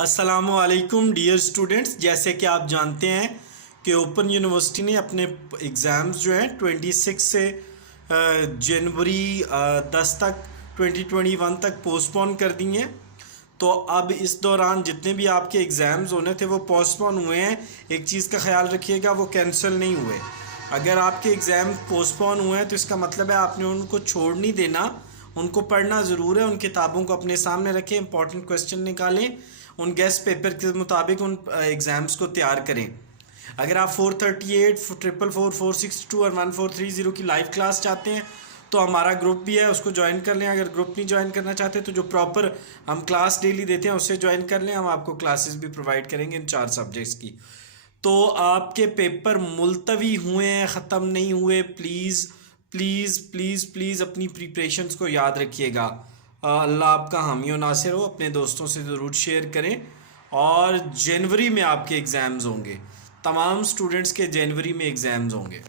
अस्सलामुअलैकुम dear students, जैसे कि आप जानते हैं कि ओपन यूनिवर्सिटी ने अपने एग्ज़ाम्स जो हैं 26 से जनवरी 10 तक 2021 तक पोस्टपोन कर दी हैं। तो अब इस दौरान जितने भी आपके एग्ज़ाम्स होने थे वो पोस्टपोन हुए हैं। एक चीज़ का ख्याल रखिएगा, वो कैंसिल नहीं हुए। अगर आपके एग्ज़ाम पोस्टपोन हुए हैं तो इसका मतलब है आपने उनको छोड़ नहीं देना, उनको पढ़ना ज़रूर है। उन किताबों को अपने सामने रखें, इंपॉर्टेंट क्वेश्चन निकालें, उन गेस्ट पेपर के मुताबिक उन एग्ज़ाम्स को तैयार करें। अगर आप 438, 444, 462 और 1430 की लाइव क्लास चाहते हैं तो हमारा ग्रुप भी है, उसको ज्वाइन कर लें। अगर ग्रुप नहीं ज्वाइन करना चाहते तो जो प्रॉपर हम क्लास डेली देते हैं उससे ज्वाइन कर लें। हम आपको क्लासेस भी प्रोवाइड करेंगे इन 4 सब्जेक्ट्स की। तो आपके पेपर मुलतवी हुए हैं, ख़त्म नहीं हुए। प्लीज़ प्लीज़ प्लीज़ प्लीज़ अपनी प्रिपरेशंस को याद रखिएगा। अल्लाह आपका हामी और नासिर हो। अपने दोस्तों से ज़रूर शेयर करें। और जनवरी में आपके एग्ज़ाम्स होंगे, तमाम स्टूडेंट्स के जनवरी में एग्ज़ाम्स होंगे।